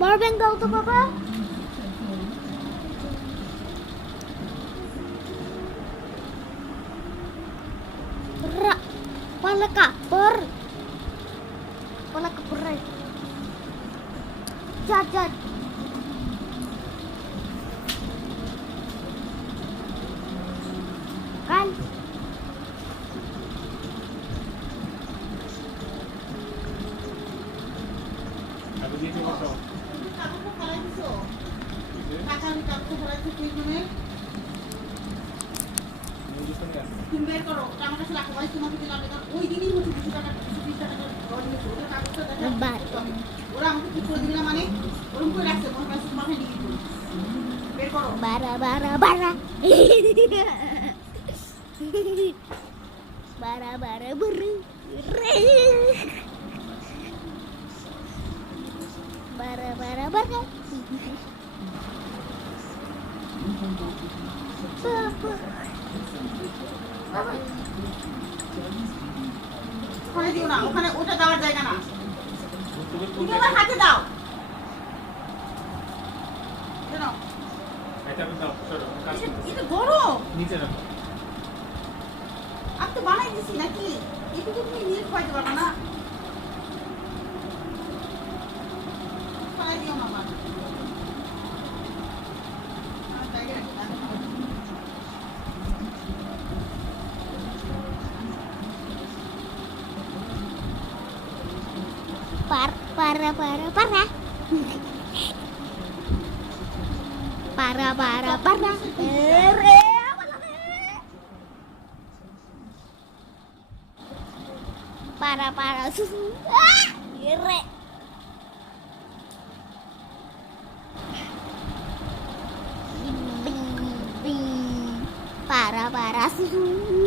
Power bank দাও তো বাবা। Pala kapur. Pala kapur. Jajat. Kan? Aku di sini kosong. Kamu kok kalah itu? Kakak di kamu kalah itu punya তুমি বের করো আমার কাছে রাখো ভাই তোমাকে দিলাম এটা ওই দিনই হচ্ছে 200 টাকা 220 টাকা করে দিয়েছে ওটা কাগজটা দেখা ওরা আমাকে ঠিক করে দিবে না মানে ওরকম করে রাখছে মনে হয় তোমাকে দিয়ে দিবে বের করো Bara bara bara. Bara bara beru. Bara bara bara. ওখানে দিও না ওখানে ওটা দেওয়ার জায়গা না তুমি আমার হাতে দাও দাও এটা দাও সরো এটা গরম নিচে রাখো আমি তো বানাই দিছি নাকি এটা তো তুমি নিয়ে খাইতে পারবে না খাই দিও না মা Para para para. Para para para. Para para susu. Ah, ire. Bing bing. Para para susu.